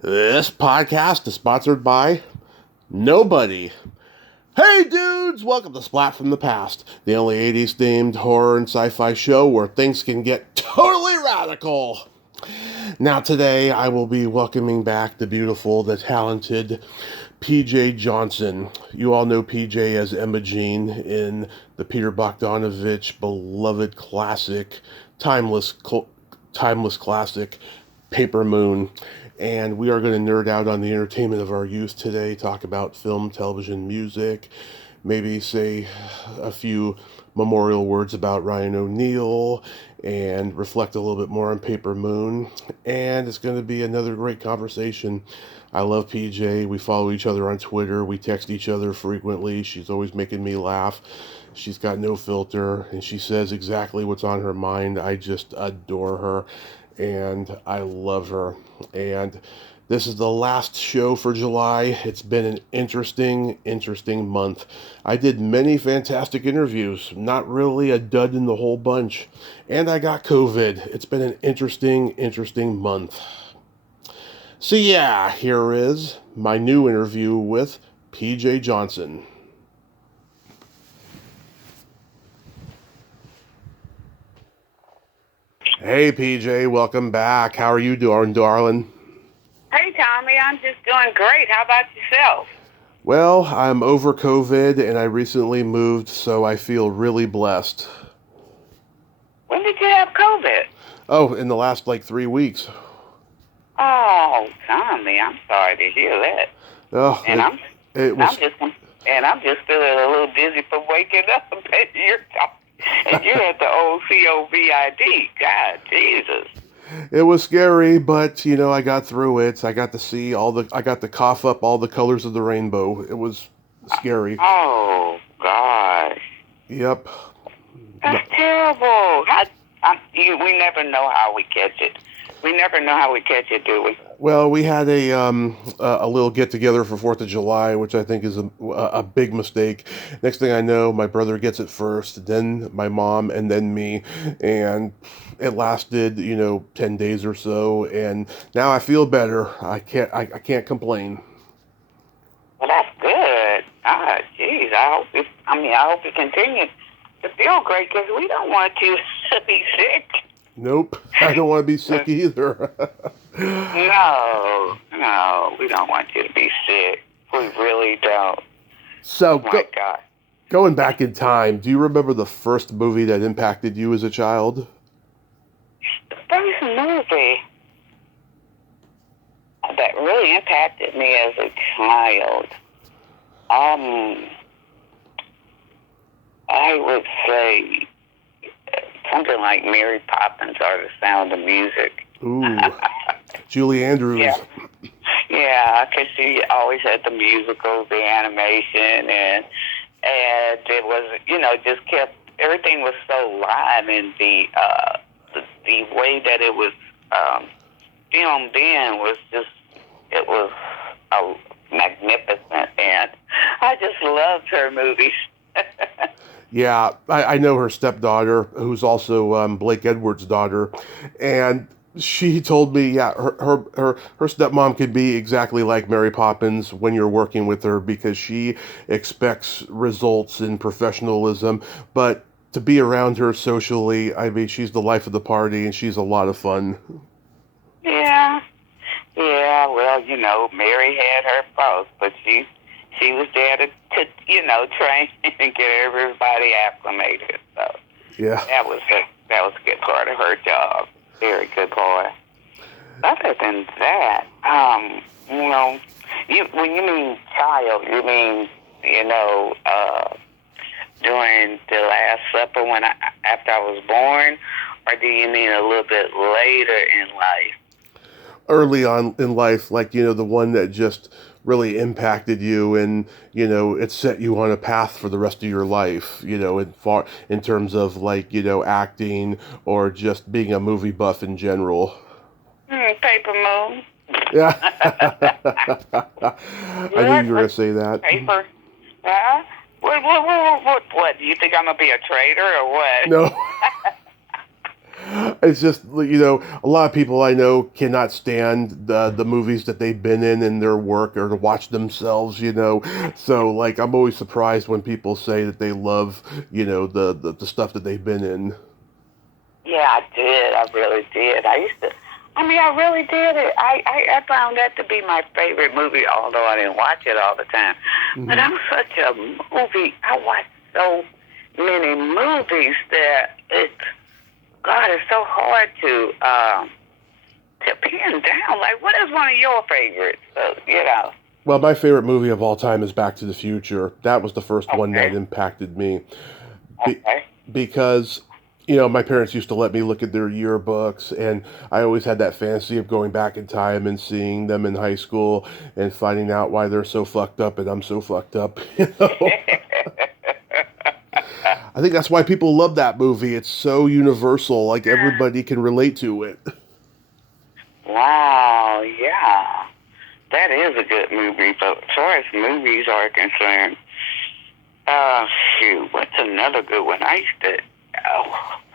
This podcast is sponsored by nobody. Hey dudes, welcome to Splat from the Past, the only 80s themed horror and sci-fi show where things can get totally radical. Now today I will be welcoming back the beautiful, the talented PJ Johnson. You all know PJ as Emma Jean in the Peter Bogdanovich beloved classic, timeless classic, Paper Moon. And we are going to nerd out on the entertainment of our youth today, talk about film, television, music, maybe say a few memorial words about Ryan O'Neal, and reflect a little bit more on Paper Moon. And it's going to be another great conversation. I love PJ. We follow each other on Twitter. We text each other frequently. She's always making me laugh. She's got no filter, and she says exactly what's on her mind. I just adore her, and I love her. And this is the last show for July. It's been an interesting month. I did many fantastic interviews, not really a dud in the whole bunch. And I got COVID. It's been an interesting month. So yeah, here is my new interview with PJ Johnson. Hey PJ, welcome back. How are you doing, darling? Hey Tommy, I'm just doing great. How about yourself? Well, I'm over COVID and I recently moved, so I feel really blessed. When did you have COVID? Oh, in the last 3 weeks. Oh, Tommy, I'm sorry to hear that. Oh, And I'm just feeling a little dizzy from waking up. And you're at the old COVID. God, Jesus. It was scary, but I got through it. I got to see I got to cough up all the colors of the rainbow. It was scary. Oh gosh. Yep. That's terrible. We never know how we catch it. We never know how we catch it, do we? Well, we had a little get together for 4th of July, which I think is a big mistake. Next thing I know, my brother gets it first, then my mom, and then me, and it lasted 10 days or so, and now I feel better. I can't complain. Well, that's good. Ah, jeez. I hope you continue to feel great because we don't want you to be sick. Nope, I don't want to be sick either. No, we don't want you to be sick. We really don't. So, oh my God. Going back in time, do you remember the first movie that impacted you as a child? The first movie that really impacted me as a child, I would say something like Mary Poppins or The Sound of Music. Ooh, Julie Andrews. Yeah, because she always had the musicals, the animation, and it was, just kept, everything was so live, and the way that it was filmed in was just, it was magnificent, and I just loved her movies. Yeah, I know her stepdaughter, who's also Blake Edwards' daughter, and she told me, yeah, her stepmom could be exactly like Mary Poppins when you're working with her because she expects results in professionalism, but to be around her socially, I mean, she's the life of the party and she's a lot of fun. Yeah, well, Mary had her faults, but she was there to train and get everybody acclimated. So yeah, that was a good part of her job. Very good part. Other than that, when you mean child, you mean during the Last Supper after I was born, or do you mean a little bit later in life? Early on in life, the one that just really impacted you and it set you on a path for the rest of your life, in terms of acting or just being a movie buff in general. Paper Moon. Yeah. I knew you were going to say that. Paper. What? Do you think I'm going to be a traitor or what? No. It's just, a lot of people I know cannot stand the movies that they've been in their work or to watch themselves. So, like, I'm always surprised when people say that they love, the stuff that they've been in. Yeah, I did. I really did. I really did it. I found that to be my favorite movie, although I didn't watch it all the time. Mm-hmm. But I'm such a movie. I watch so many movies that God, it's so hard to pin down. Like, what is one of your favorites? Well, my favorite movie of all time is Back to the Future. That was the first one that Okay. impacted me. Okay. Because, my parents used to let me look at their yearbooks, and I always had that fantasy of going back in time and seeing them in high school and finding out why they're so fucked up and I'm so fucked up. I think that's why people love that movie. It's so universal, like everybody can relate to it. Wow, yeah. That is a good movie, but as far as movies are concerned, shoot, what's another good one? I used to,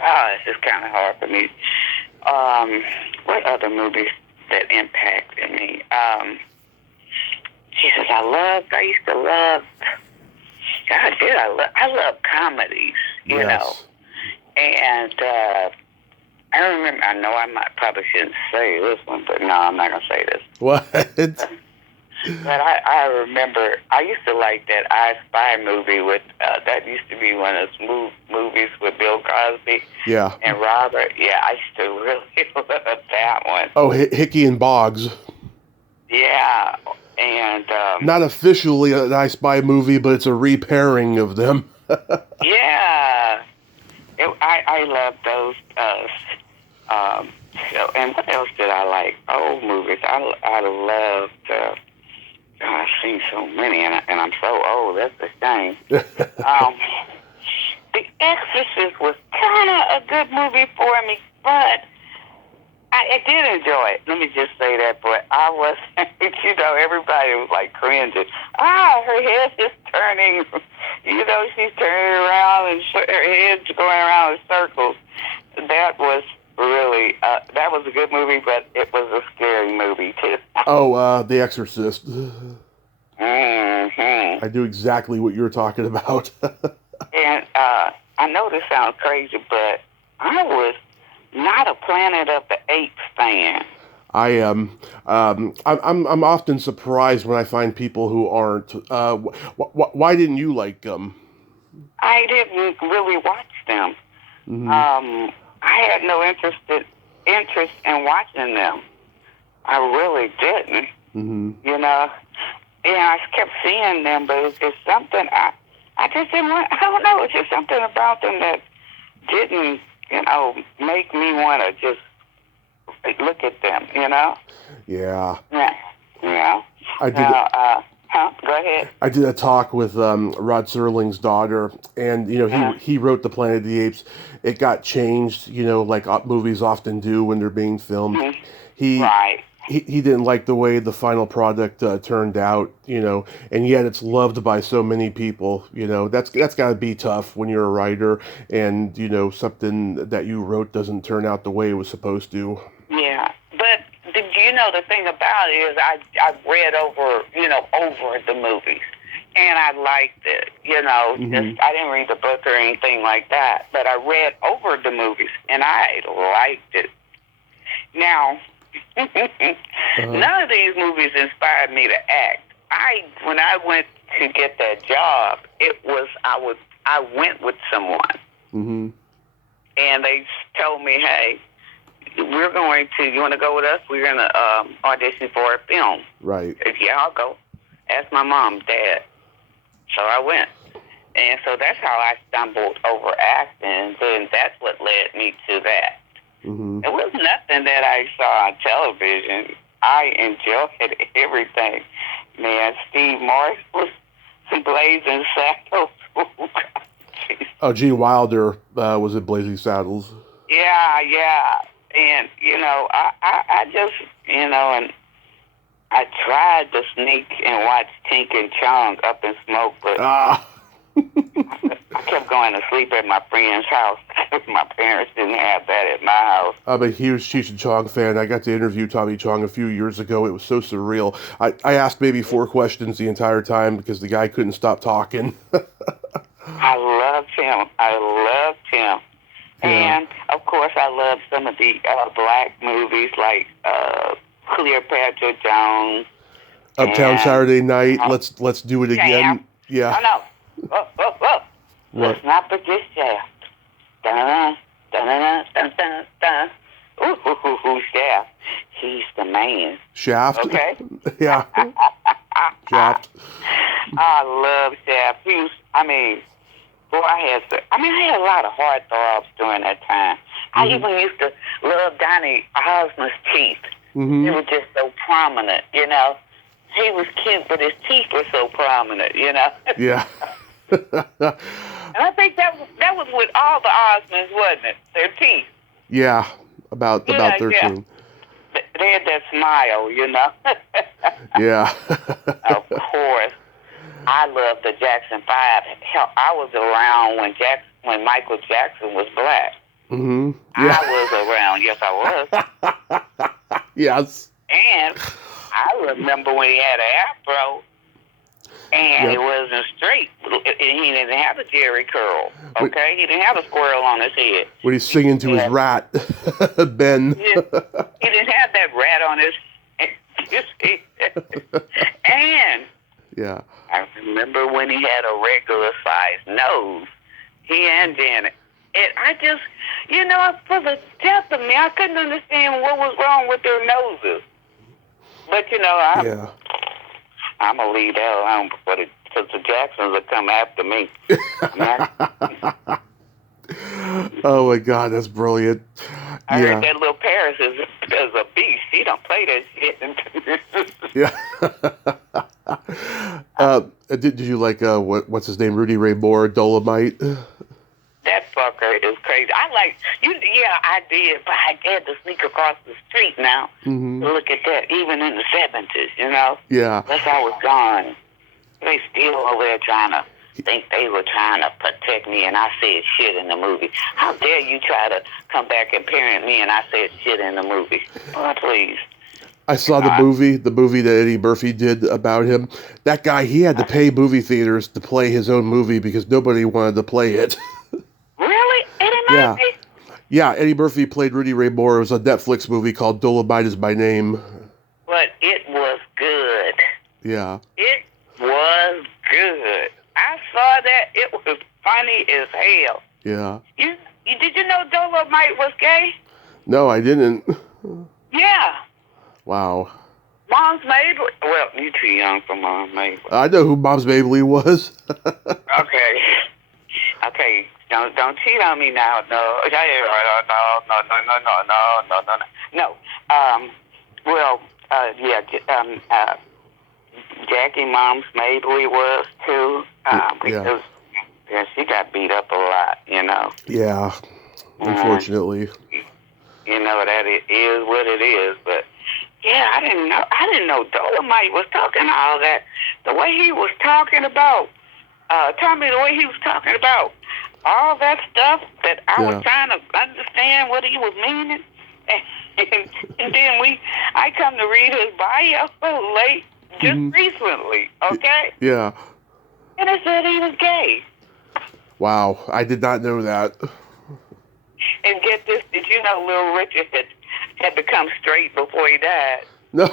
it's just kind of hard for me. What other movies that impacted me? Jesus, I used to love, God, I love comedies, you know. And I remember, I know probably shouldn't say this one, but no, I'm not going to say this. What? But I remember, I used to like that I Spy movie with, that used to be one of those movies with Bill Cosby. Yeah. And Robert. Yeah, I used to really love that one. Oh, Hickey and Boggs. Yeah, and... not officially an I Spy movie, but it's a repairing of them. Yeah. I love those. And what else did I like? Old movies. I loved... I've seen so many, and I'm so old. That's a shame. The Exorcist was kind of a good movie for me, but I did enjoy it. Let me just say that. But I was, everybody was like cringing. Her head is turning. She's turning around and her head's going around in circles. That was really, that was a good movie, but it was a scary movie too. Oh, The Exorcist. Mm-hmm. I knew exactly what you were talking about. And I know this sounds crazy, but I was not a Planet of the Apes fan. I am. I'm often surprised when I find people who aren't. Why didn't you like them? I didn't really watch them. Mm-hmm. I had no interest in watching them. I really didn't. Mm-hmm. And I kept seeing them, but it's just something I just didn't want. I don't know. It's just something about them that didn't, make me want to just look at them. Yeah. Yeah. I did. Go ahead. I did a talk with Rod Serling's daughter, and he wrote the Planet of the Apes. It got changed, like movies often do when they're being filmed. Right. He didn't like the way the final product turned out, and yet it's loved by so many people. That's got to be tough when you're a writer, and something that you wrote doesn't turn out the way it was supposed to. Yeah, but the thing about it is I read over the movies, and I liked it. Mm-hmm. I didn't read the book or anything like that, but I read over the movies, and I liked it. Now. None of these movies inspired me to act. When I went to get that job, I went with someone, mm-hmm. and they told me, "Hey, you want to go with us? We're going to audition for a film." Right. I said, "Yeah, I'll go." Asked my mom, Dad. So I went, and so that's how I stumbled over acting, and then that's what led me to that. Mm-hmm. It was nothing that I saw on television. I enjoyed everything. Man, Steve Morris was Blazing Saddles. Oh, Gene Wilder was in Blazing Saddles. Yeah. And, I just, and I tried to sneak and watch Tink and Chong Up in Smoke, but I kept going to sleep at my friend's house. My parents didn't have that at my house. I'm a huge Cheech and Chong fan. I got to interview Tommy Chong a few years ago. It was so surreal. I asked maybe 4 questions the entire time because the guy couldn't stop talking. I loved him. Yeah. And, of course, I loved some of the black movies like Cleopatra Jones. Uptown Saturday Night. Let's do it again. Yeah. Oh, no. Whoa. What? Let's not forget Shaft. Dun, dun, dun, dun, dun, dun. Ooh, Shaft. He's the man. Shaft. Okay? Yeah. Shaft. I love Shaft. He was, I had a lot of heartthrobs during that time. I even used to love Donny Osmond's teeth. Mm-hmm. They were just so prominent, you know. He was cute, but his teeth were so prominent, you know. Yeah. And I think that was with all the Osmonds, wasn't it? Their teeth. Yeah. About 13. Yeah. They had that smile, you know. Yeah. Of course. I love the Jackson 5. Hell, I was around when Michael Jackson was black. Mm-hmm. Yeah. I was around. Yes, I was. Yes. And I remember when he had an afro, and it wasn't straight. He didn't have a Jerry curl, okay? He didn't have a squirrel on his head. When he's singing to his rat, Ben. He didn't have that rat on his head. And yeah. I remember when he had a regular size nose, he and Janet. And I just, you know, for the death of me, I couldn't understand what was wrong with their noses. But, you know, I'm going to leave that alone because the Jacksons will come after me. Oh, my God, that's brilliant. I heard that little Paris is a beast. He don't play that shit. Yeah. Did you like, what's his name, Rudy Ray Moore, Dolomite? That fucker is crazy. I did, but I had to sneak across the street now to look at that, even in the 70s, you know? Yeah. Once I was gone, they still over there trying to think they were trying to protect me, and I said shit in the movie. How dare you try to come back and parent me, and I said shit in the movie? Oh, please. I saw the movie that Eddie Murphy did about him. That guy, he had to pay movie theaters to play his own movie because nobody wanted to play it. Really? Eddie Murphy? Yeah, Eddie Murphy played Rudy Ray Moore. It was a Netflix movie called Dolomite Is My Name. But it was good. Yeah. It was good. I saw that. It was funny as hell. Yeah. Did you know Dolomite was gay? No, I didn't. Yeah. Wow. Mom's Mabley. Well, you're too young for Mom's Mabley. I know who Mom's Mabley was. Okay. Don't cheat on me now. No. Jackie Mom's Mabley was too. Because she got beat up a lot, you know. Yeah. Unfortunately. You know, that it is what it is, but yeah, I didn't know Dolomite was talking all that. The way he was talking about, Tommy, the way he was talking about all that stuff that I was trying to understand what he was meaning. And then I come to read his bio late, just recently, okay? Yeah. And it said he was gay. Wow, I did not know that. And get this, did you know Little Richard had become straight before he died? No.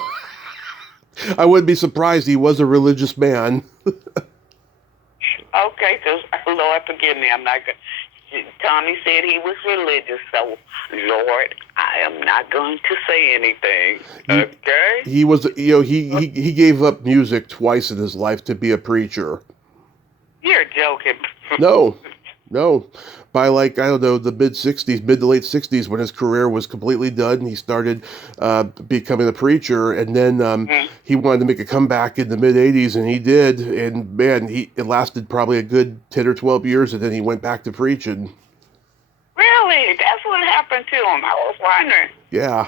I wouldn't be surprised. He was a religious man. Okay, so Lord forgive me, I'm not going to. Tommy said he was religious, so Lord, I am not going to say anything. Okay? He was, he gave up music twice in his life to be a preacher. You're joking. No. By the mid to late 60s, when his career was completely done, he started becoming a preacher, and then he wanted to make a comeback in the mid 80s, and he did, and man, it lasted probably a good 10 or 12 years, and then he went back to preaching. Really? That's what happened to him. I was wondering. Yeah.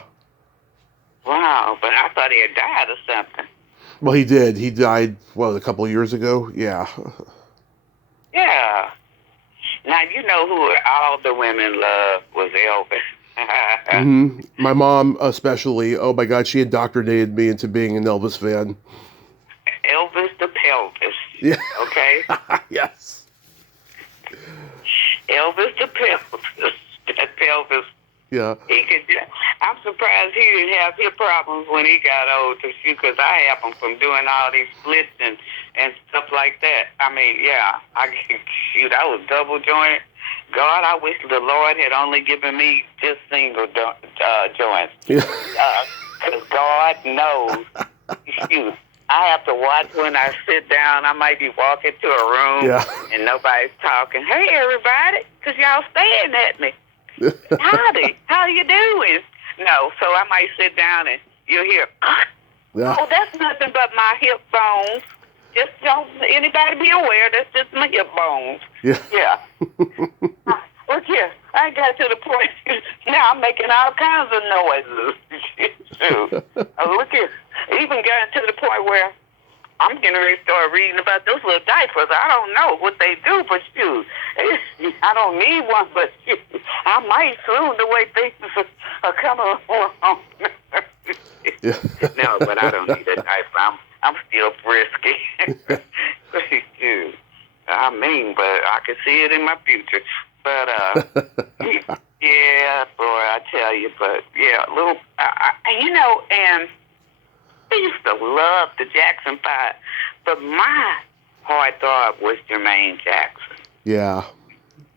Wow, but I thought he had died or something. Well, he did. He died, a couple of years ago? Yeah. Yeah. Now, you know who all the women loved was Elvis. My mom especially. Oh my God, she indoctrinated me into being an Elvis fan. Elvis the pelvis. Yeah. Okay? Yes. Elvis the pelvis. That pelvis. Yeah. He could. I'm surprised he didn't have hip problems when he got old, because I have them from doing all these splits and stuff like that. I mean, yeah, I was double jointed. God, I wish the Lord had only given me just single joints. Because God knows. Shoot, I have to watch when I sit down. I might be walking to a room and nobody's talking. Hey, everybody, because y'all staring at me. Howdy, how you doing? No, so I might sit down and you'll hear, oh, that's nothing but my hip bones. Just don't anybody be aware, that's just my hip bones. Yeah. Look here, I got to the point, now I'm making all kinds of noises. Look here, even got to the point where I'm getting ready to start reading about those little diapers. I don't know what they do, but shoot, I don't need one, but shoot, I might soon the way things are coming along. No, but I don't need a diaper. I'm still frisky. Shoot. I mean, but I can see it in my future. But, yeah, boy, I tell you, but, yeah, little, and I used to love the Jackson 5, but my heartthrob was Jermaine Jackson. Yeah.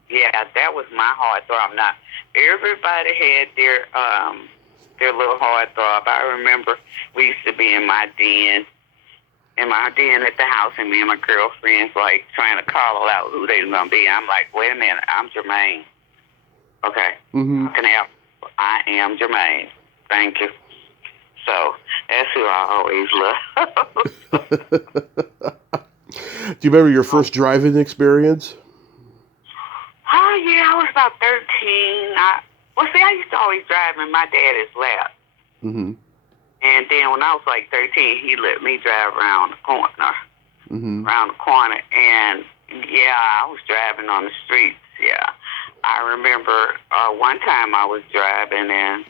Yeah, that was my heartthrob. Now, everybody had their little heartthrob. I remember we used to be in my den at the house, and me and my girlfriends, like, trying to call out who they was going to be. I'm like, wait a minute, I'm Jermaine. Okay. Mm-hmm. I am Jermaine. Thank you. So, that's who I always love. Do you remember your first driving experience? Oh, yeah, I was about 13. I used to always drive in my daddy's lap. Mm-hmm. And then when I was like 13, he let me drive around the corner. Mm-hmm. Around the corner. And, yeah, I was driving on the streets, yeah. I remember one time I was driving, and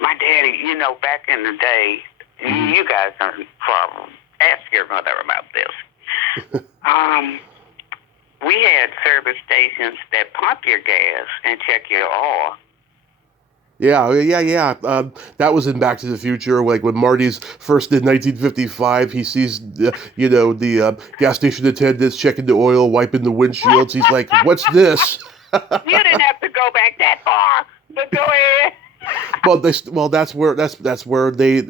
my daddy, back in the day, you guys don't probably ask your mother about this. We had service stations that pump your gas and check your oil. Yeah. That was in Back to the Future. Like when Marty's first in 1955, he sees, the gas station attendants checking the oil, wiping the windshields. He's like, "What's this?" You didn't have to go back that far, but go ahead.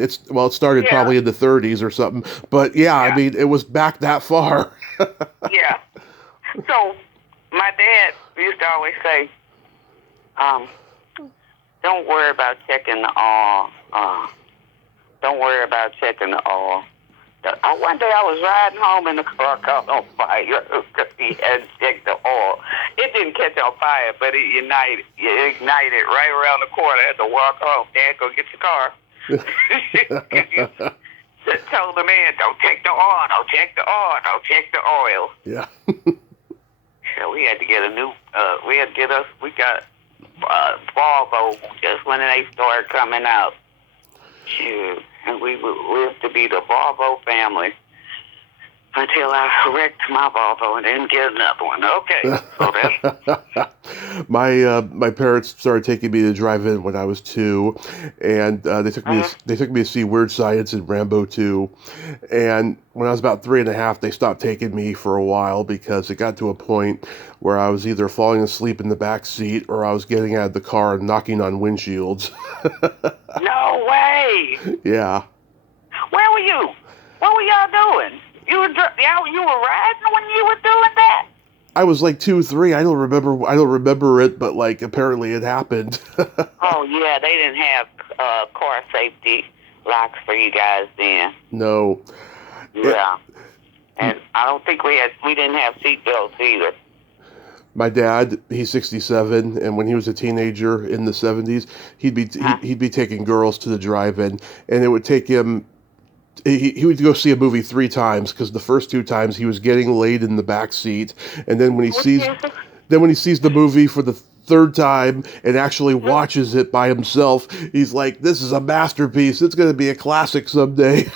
It started probably in the 30s or something. But I mean, it was back that far. Yeah. So my dad used to always say, don't worry about checking the oil. Don't worry about checking the oil. One day I was riding home and the car caught on fire because he hadn't checked the oil. It didn't catch on fire, but it ignited right around the corner. I had to walk home. Dad, go get your car. Just told the man, don't check the oil, don't check the oil, don't check the oil. Yeah. So we had to get we got Volvo just when they started coming out. Shoot. And we lived to be the Volvo family until I wrecked my Volvo and didn't get another one. Okay. So my parents started taking me to drive in when I was 2, and they took me to see Weird Science and Rambo 2. And when I was about 3 and a half, they stopped taking me for a while because it got to a point where I was either falling asleep in the back seat or I was getting out of the car and knocking on windshields. No way. Yeah. Where were you? What were y'all doing? You were riding when you were doing that? I was like 2, 3. I don't remember it, but like apparently it happened. Oh yeah, they didn't have car safety locks for you guys then. No. Yeah. And I don't think we didn't have seat belts either. My dad, he's 67, and when he was a teenager in the 70s, he'd be taking girls to the drive-in, and it would take him. He would go see a movie 3 times because the first 2 times he was getting laid in the back seat, and then when he sees Then when he sees the movie for the third time and actually watches it by himself, he's like, this is a masterpiece. It's going to be a classic someday.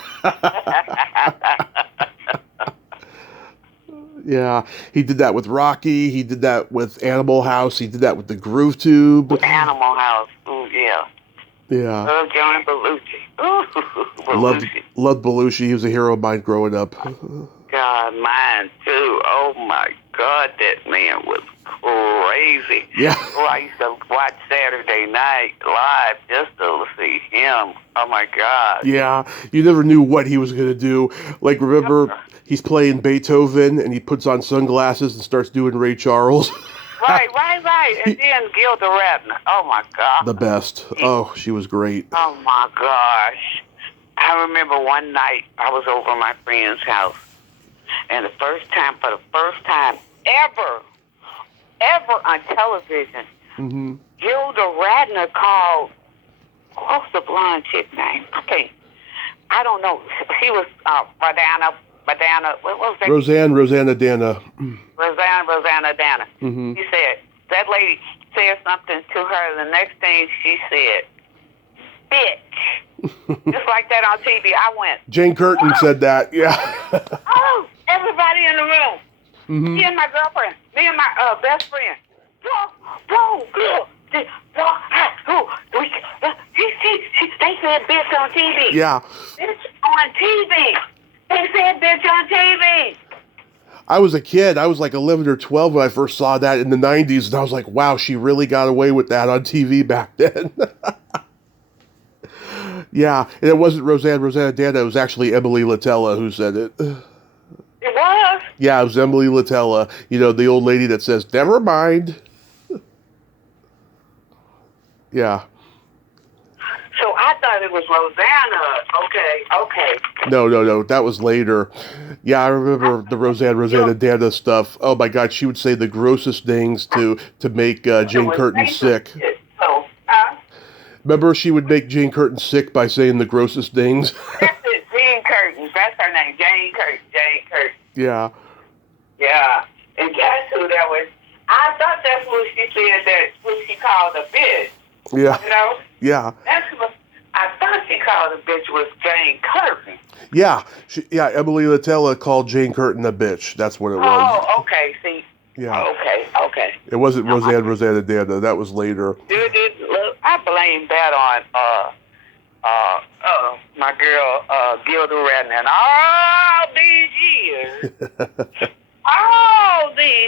Yeah, he did that with Rocky. He did that with Animal House. He did that with the Groove Tube. Animal House. Ooh, yeah. Yeah. Johnny Belushi. Ooh, Belushi. Loved Belushi. He was a hero of mine growing up. God, mine too. Oh my God, that man was crazy. Yeah. Oh, I used to watch Saturday Night Live just to see him. Oh my God. Yeah, you never knew what he was going to do. Like, remember, he's playing Beethoven and he puts on sunglasses and starts doing Ray Charles. Right. And then Gilda Radner. Oh my God. The best. Oh, she was great. Oh my gosh. I remember one night I was over at my friend's house, and for the first time ever on television, Gilda Radner called, what's the blonde chick name? I don't know. She was Madonna, what was that? Rosanna Dana. Rosanna Dana. He said, that lady said something to her. The next thing she said, bitch. Just like that on TV. I went. Jane Curtin said that, yeah. Oh, everybody in the room. Me and my girlfriend. Me and my best friend. Bro, girl. They said bitch on TV. Yeah. Bitch on TV. They said bitch on TV. I was a kid. I was like 11 or 12 when I first saw that in the 90s, and I was like, wow, she really got away with that on TV back then. Yeah, and it wasn't Rosanna Dana. It was actually Emily Latella who said it. It was? Yeah, it was Emily Latella. You know, the old lady that says, never mind. Yeah. So I thought it was Rosanna. Okay. No. That was later. Yeah, I remember the Rosanna Dana stuff. Oh my God, she would say the grossest things to make Jane Curtin sick. Remember, she would make Jane Curtin sick by saying the grossest things. That's it, Jane Curtin. That's her name, Jane Curtin. Yeah. Yeah. And guess who that was? I thought that's what she said, what she called a bitch. Yeah. You know? Yeah. That's what I thought she called a bitch was Jane Curtin. Yeah. Emily Latella called Jane Curtin a bitch. That's what it was. Oh, okay. See. Yeah. Okay. It wasn't Rosanna Dana. That was later. Dude, look, I blame that on my girl Gilda Radner. And all these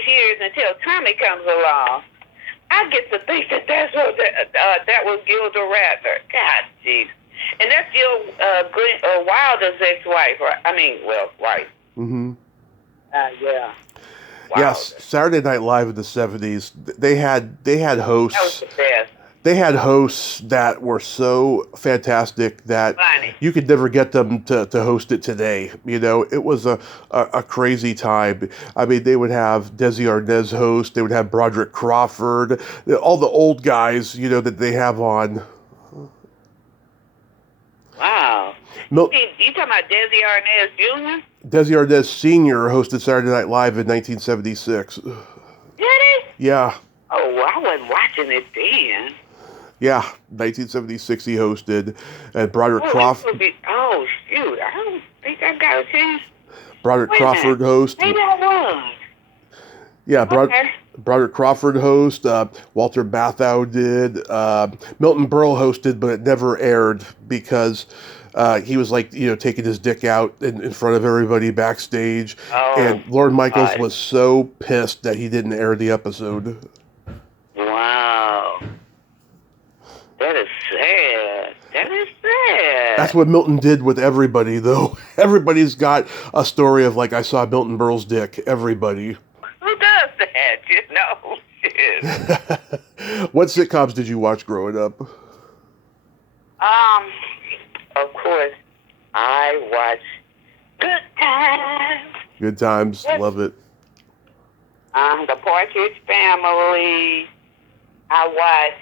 years until Tommy comes along, I get to think that was Gilda Radner. God, jeez. And that's Jill Wilder's ex-wife, right? Wife. Mm-hmm. Yeah. Wow. Yes, Saturday Night Live in the 70s, they had hosts. That was the best. They had hosts that were so fantastic that Funny. You could never get them to host it today. You know, it was a crazy time. I mean, they would have Desi Arnaz host. They would have Broderick Crawford. All the old guys, you know, that they have on. Wow. You talking about Desi Arnaz Jr.? Desi Arnaz Sr. hosted Saturday Night Live in 1976. Did he? Yeah. Oh, I wasn't watching it then. Yeah, 1976 he hosted, and Broderick Crawford. Oh, shoot, I don't think I got a chance. Broderick Crawford host. Maybe I was. Yeah, Broderick Crawford host. Walter Matthau did. Milton Berle hosted, but it never aired because he was like, you know, taking his dick out in front of everybody backstage. Oh, and Lorne Michaels was so pissed that he didn't air the episode. Wow. That is sad. That's what Milton did with everybody, though. Everybody's got a story of, like, I saw Milton Berle's dick. Everybody. Who does that? You know? Shit. What sitcoms did you watch growing up? Of course, I watched Good Times. Good Times. Yes. Love it. The Partridge Family. I watched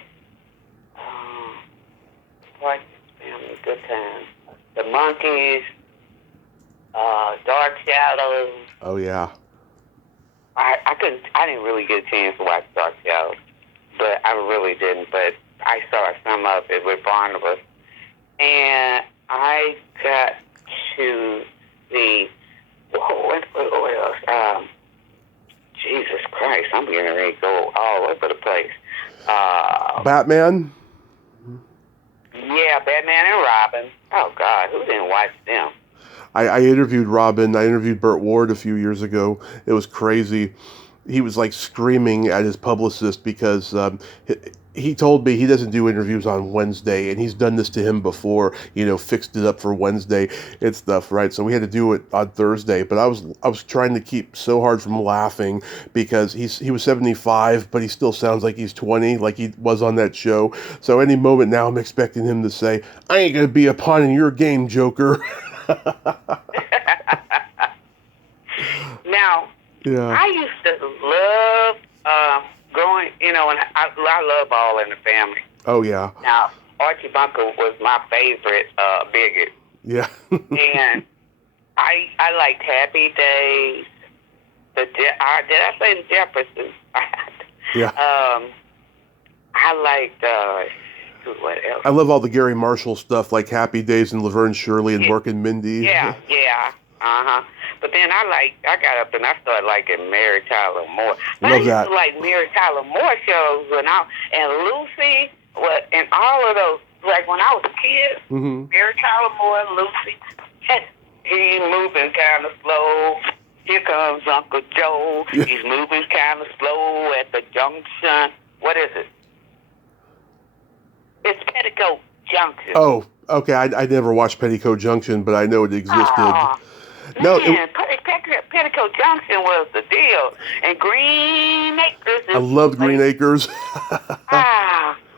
Partridge Family, Good Times. The Monkees, Dark Shadows. Oh, yeah. I didn't really get a chance to watch Dark Shadows, but I really didn't. But I saw some of it with Barnabas, and I got to the what else? Jesus Christ, I'm getting ready to go all over the place. Batman? Yeah, Batman and Robin. Oh, God, who didn't watch them? I interviewed Robin. I interviewed Burt Ward a few years ago. It was crazy. He was like screaming at his publicist because he told me he doesn't do interviews on Wednesday, and he's done this to him before. Fixed it up for Wednesday and stuff, right? So we had to do it on Thursday. But I was trying to keep so hard from laughing because he was 75, but he still sounds like he's 20, like he was on that show. So any moment now, I'm expecting him to say, "I ain't gonna be a pawn in your game, Joker." Now, Yeah. I used to love growing, and I love All in the Family. Oh yeah. Now, Archie Bunker was my favorite bigot, Yeah. and I liked Happy Days. Did I say the Jeffersons? Yeah. I liked what else? I love all the Gary Marshall stuff, like Happy Days and Laverne Shirley and Mork and Mindy. Yeah. But then I got up and I started liking Mary Tyler Moore. But Love I that. used to like Mary Tyler Moore shows and Lucy, and all of those. Like when I was a kid, Mm-hmm. Mary Tyler Moore and Lucy. He's moving kind of slow. Here comes Uncle Joe. Yeah. He's moving kind of slow at the junction. What is it? It's Petticoat Junction. Oh, okay. I never watched Petticoat Junction, but I know it existed. No, man, Petticoat Junction was the deal. And Green Acres. I loved Green Acres.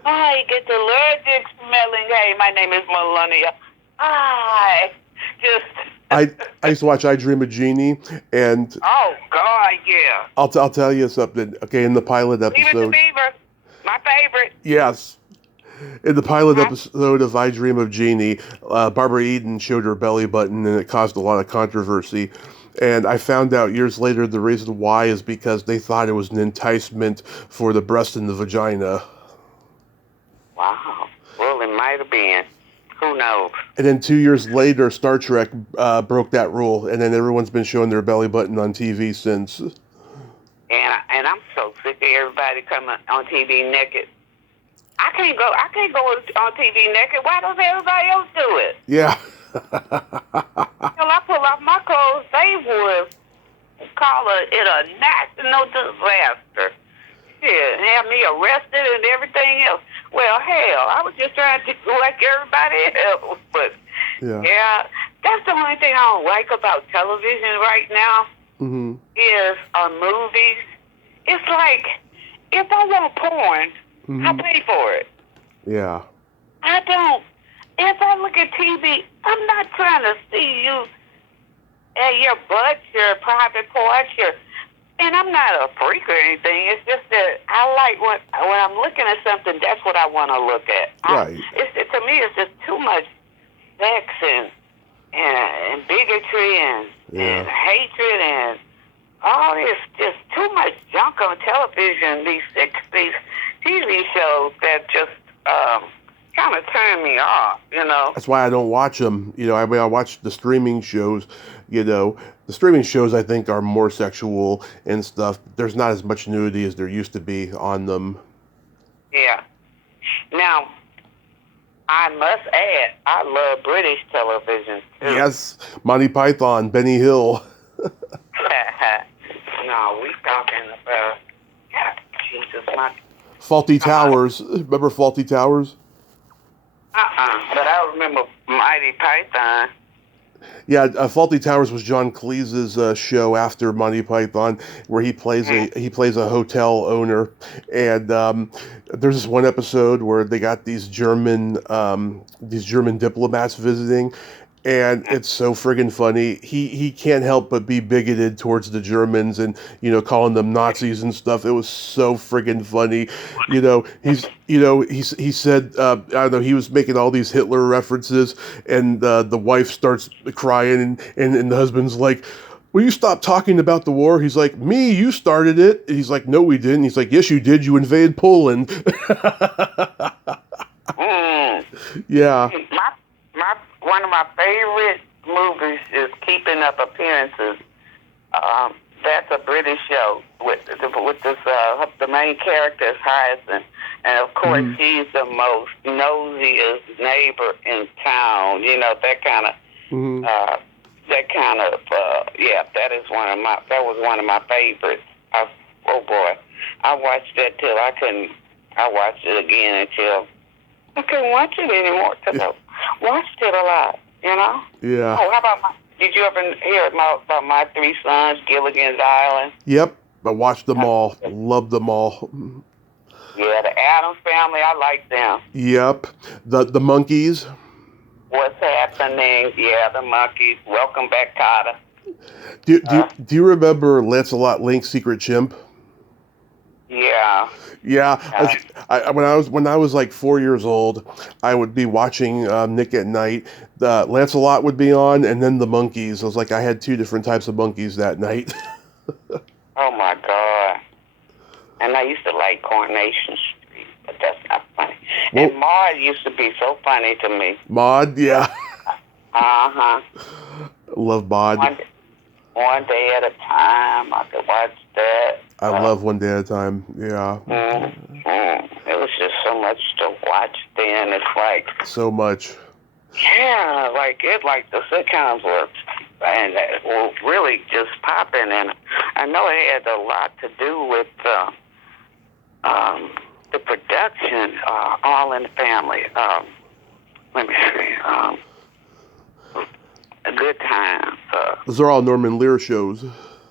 I get allergic smelling. Hey, my name is Melania. I used to watch I Dream of Jeannie, and Oh, God, yeah. I'll tell you something. Okay, in the pilot Leave it to episode, Beaver. My favorite. yes, in the pilot episode of I Dream of Jeannie, Barbara Eden showed her belly button, and it caused a lot of controversy. And I found out years later the reason why is because they thought it was an enticement for the breast and the vagina. Wow. Well, it might have been. Who knows? And then 2 years later, Star Trek broke that rule, and then everyone's been showing their belly button on TV since. And I'm so sick of everybody coming on TV naked. I can't go on TV naked. Why does everybody else do it? Yeah. Till I pull off my clothes, they would call it a national disaster. Shit, have me arrested and everything else. Well, hell, I was just trying to do like everybody else. But, yeah, that's the only thing I don't like about television right now is movies. It's like, if I want porn, I pay for it. Yeah. I don't. If I look at TV, I'm not trying to see you and your butt, your private parts, and I'm not a freak or anything. It's just that I like when I'm looking at something, that's what I want to look at. Right. To me, it's just too much sex and bigotry and hatred and all this, just too much junk on television. These TV shows that just kind of turn me off, That's why I don't watch them. I watch the streaming shows. The streaming shows I think are more sexual and stuff. There's not as much nudity as there used to be on them. Yeah. Now, I must add, I love British television too. Yes, Monty Python, Benny Hill. No, we talking about Jesus, my. Faulty Towers. Remember Faulty Towers? But I remember Mighty Python. Yeah, Faulty Towers was John Cleese's show after Monty Python, where he plays a hotel owner, and there's this one episode where they got these German diplomats visiting, and it's so friggin' funny. He can't help but be bigoted towards the Germans and calling them Nazis and stuff. It was so friggin' funny. He said I don't know, he was making all these Hitler references, and the wife starts crying and the husband's like, will you stop talking about the war? He's like, me, you started it. And he's like, no, we didn't. He's like, yes, you did. You invaded Poland. Yeah. One of my favorite movies is Keeping Up Appearances. That's a British show with this the main character is Hyacinth, and of course she's the most nosiest neighbor in town. You know, that kind of that was one of my favorites. Oh boy, I watched that till I couldn't. I watched it again until I couldn't watch it anymore because I watched it a lot. You know. Yeah. Oh, how about did you ever hear about My Three Sons, Gilligan's Island? Yep. I watched them all. Loved them all. Yeah, the Addams Family, I like them. Yep. The Monkeys. What's Happening? Yeah, the Monkeys. Welcome Back, Kotter. Do you remember Lancelot Link's Secret Chimp? Yeah. Yeah. When I was like 4 years old, I would be watching Nick at Night. Lancelot would be on, and then the Monkeys. I was like, I had two different types of monkeys that night. Oh my God. And I used to like Coronation Street, but that's not funny. Well, and Maude used to be so funny to me. Maude, yeah. Love Maude. One Day at a Time. I could watch that. I love One Day at a Time. Yeah. It was just so much to watch then. It's like so much. Yeah, like the sitcoms were really just popping, and I know it had a lot to do with the production. All in the Family. Let me see. A Good Times. Those are all Norman Lear shows.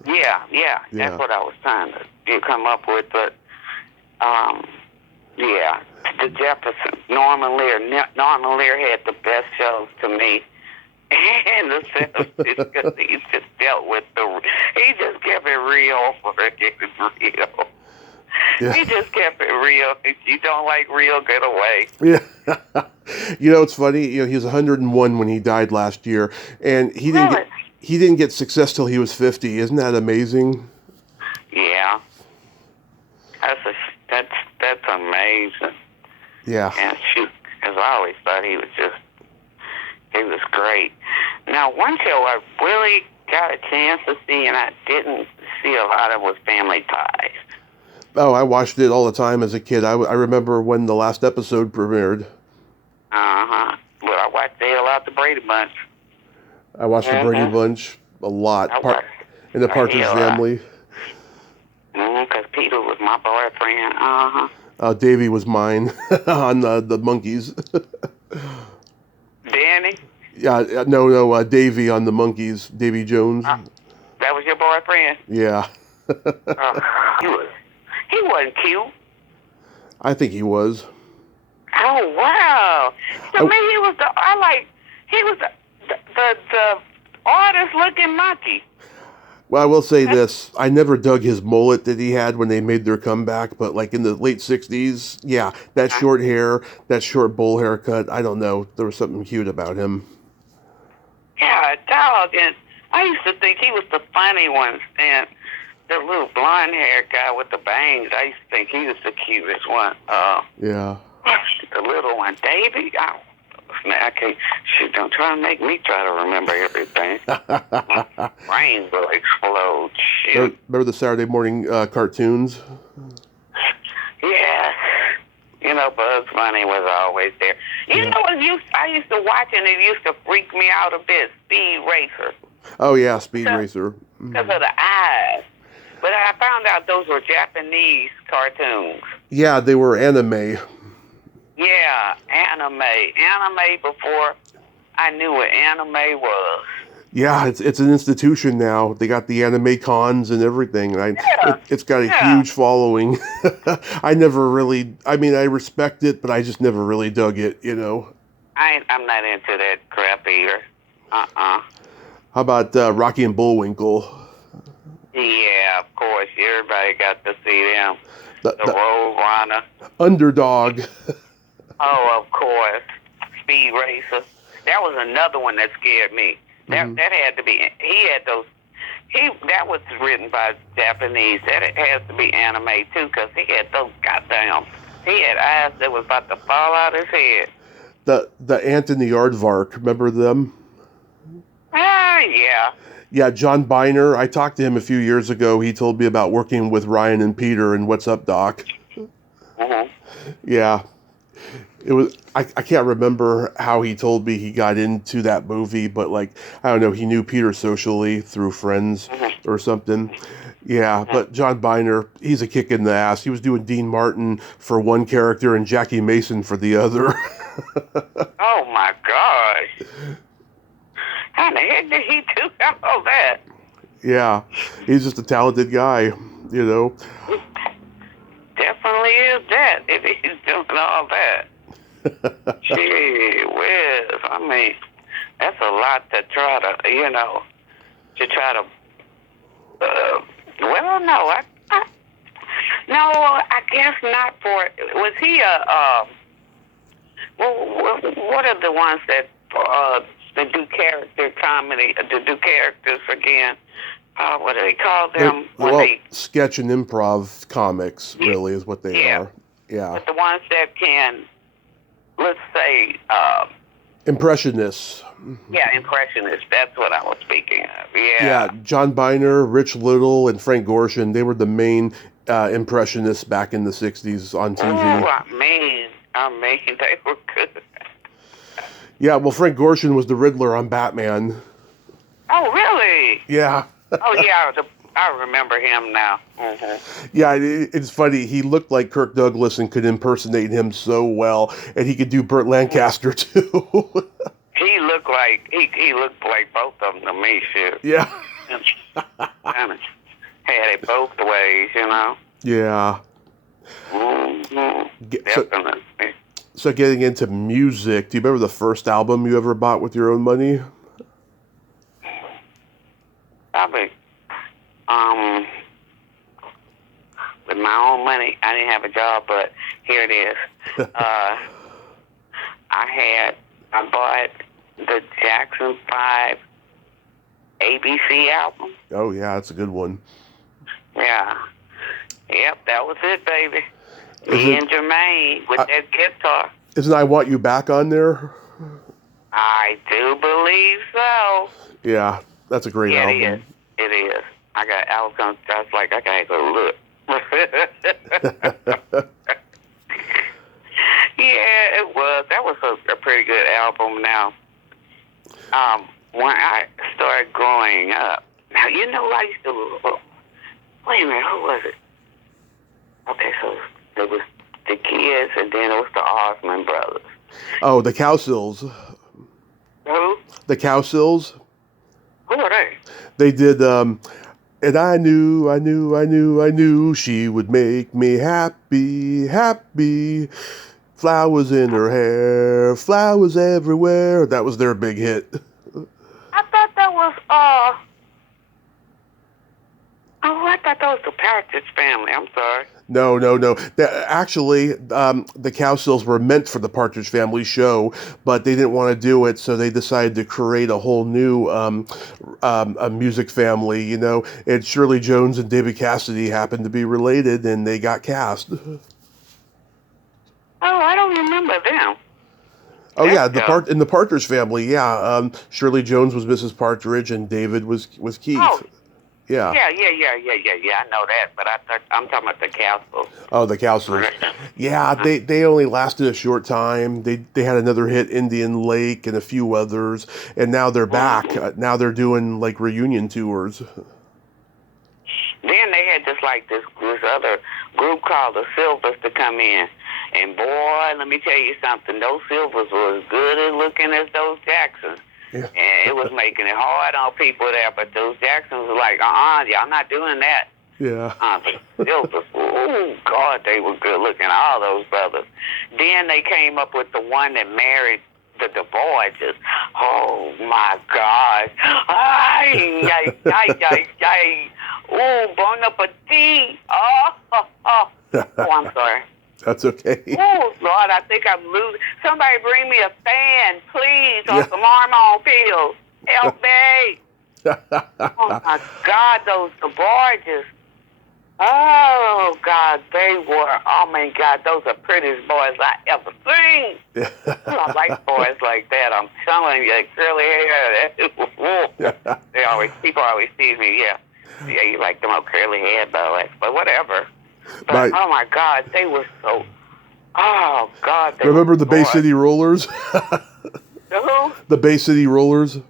Yeah. That's what I was trying to come up with, but yeah, the Jeffersons, Norman Lear. Norman Lear had the best shows to me in the 70s because he just dealt with he just kept it real for it. Real. Yeah. He just kept it real. If you don't like real, get away. Yeah. You know, it's funny. You know, he was 101 when he died last year, and he didn't get success till he was 50. Isn't that amazing? Yeah. That's amazing. Yeah. And shoot, because I always thought he was great. Now, one show I really got a chance to see, and I didn't see a lot of, was Family Ties. Oh, I watched it all the time as a kid. I remember when the last episode premiered. Well, I watched the hell out the Brady Bunch. I watched the Brady Bunch a lot. And the Partridge Family. Because Peter was my boyfriend. Davy was mine on the Monkeys. Danny? Yeah, no, Davy on the Monkeys. Davy Jones. That was your boyfriend? Yeah. He wasn't cute. I think he was. Oh wow! To me, he was the artist-looking monkey. Well, I will say this: I never dug his mullet that he had when they made their comeback, but like in the late '60s, yeah, that short hair, that short bowl haircut. I don't know. There was something cute about him. Yeah, dog. And I used to think he was the funny one, and the little blonde-haired guy with the bangs, I used to think he was the cutest one. Yeah. The little one, Davy. I can't. Shoot, don't try to make me try to remember everything. My brain will explode. Shoot. Remember the Saturday morning cartoons? Yeah. You know, Bugs Bunny was always there. You know what I used to watch, and it used to freak me out a bit? Speed Racer. Oh, yeah, Speed Racer. Because of the eyes. But I found out those were Japanese cartoons. Yeah, they were anime. Yeah, anime. Anime before I knew what anime was. Yeah, it's an institution now. They got the anime cons and everything. It's got a huge following. I respect it, but I just never really dug it, you know. I'm not into that crap either. How about Rocky and Bullwinkle? Yeah, of course. Everybody got to see them. The Road Runner. Underdog. Oh, of course. Speed Racer. That was another one that scared me. That had to be. He had those that was written by Japanese. That it has to be anime too, because he had those goddamn. He had eyes that was about to fall out his head. The Ant and the Aardvark, remember them? Ah, yeah. Yeah, John Biner. I talked to him a few years ago. He told me about working with Ryan and Peter in What's Up, Doc? Mm-hmm. Yeah. It was I can't remember how he told me he got into that movie, but like I don't know, he knew Peter socially through friends Mm-hmm. or something. Yeah, but John Biner, he's a kick in the ass. He was doing Dean Martin for one character and Jackie Mason for the other. Oh my gosh. How the heck did he do all that? Yeah, he's just a talented guy, you know. Definitely is that, if he's doing all that. Gee whiz. I mean, that's a lot to try to, well, no, no, I guess not for, was he what are the ones that do character comedy, do characters again? What do they call them? Sketch and improv comics, really, is what they are. Yeah. But the ones that can, let's say, Impressionists. yeah, impressionists. That's what I was speaking of. Yeah. Yeah, John Biner, Rich Little, and Frank Gorshin, they were the main impressionists back in the 60s on TV. Oh, I mean, they were good. Yeah, well, Frank Gorshin was the Riddler on Batman. Oh, really? Yeah. Oh, yeah, I remember him now. Mm-hmm. Yeah, it's funny. He looked like Kirk Douglas and could impersonate him so well, and he could do Burt Lancaster too. He looked like both of them to me, shit. Yeah. Had it both ways, you know. Yeah. Mm-hmm. Definitely. So getting into music, do you remember the first album you ever bought with your own money? Probably, with my own money. I didn't have a job, but here it is. I bought the Jackson 5 ABC album. Oh, yeah, that's a good one. Yeah. Yep, that was it, baby. Me and Jermaine with that guitar. Isn't I Want You Back on there? I do believe so. Yeah, that's a great album. Yeah, it is. I was like, I gotta go look. Yeah, it was. That was a pretty good album now. When I started growing up, now, you know, I used to, wait a minute, who was it? Okay, so there was the Kids, and then it was the Osmond Brothers. Oh, the Cowsills. Who? The Cowsills. Who are they? They did, and I knew she would make me happy, happy. Flowers in her hair, flowers everywhere. That was their big hit. I thought that was, I thought that was the Partridge Family. I'm sorry. No. Actually, the Cowsills were meant for the Partridge Family show, but they didn't want to do it, so they decided to create a whole new a music family, you know. And Shirley Jones and David Cassidy happened to be related, and they got cast. Oh, I don't remember them. Oh, yeah, in the Partridge Family, yeah. Shirley Jones was Mrs. Partridge, and David was Keith. Oh. Yeah. Yeah. I know that, but I'm talking about the Cowsills. Oh, the Cowsills. Yeah, they only lasted a short time. They had another hit, Indian Lake, and a few others, and now they're back. Now they're doing like reunion tours. Then they had this other group called the Silvers to come in, and boy, let me tell you something. Those Silvers were as good as looking as those Jacksons. Yeah. And it was making it hard on people there, but those Jacksons were like, y'all not doing that. Yeah. The Silvers, oh, God, they were good looking, all those brothers. Then they came up with the one that married the DeVoyages. Oh, my God. Ay. Oh, Bon Appetit. Oh, I'm sorry. That's okay. Oh, Lord, I think I'm losing. Somebody bring me a fan, please, or some hormone pills. Help me. Oh my God, the boys. Oh God, they were. Oh my God, those are prettiest boys I ever seen. I like boys like that. I'm telling you, curly hair. People always tease me. Yeah, you like them old curly hair boys, but whatever. But oh my God, they were so. Oh God, they remember were the Bay City Rollers? Who? The Bay City Rollers.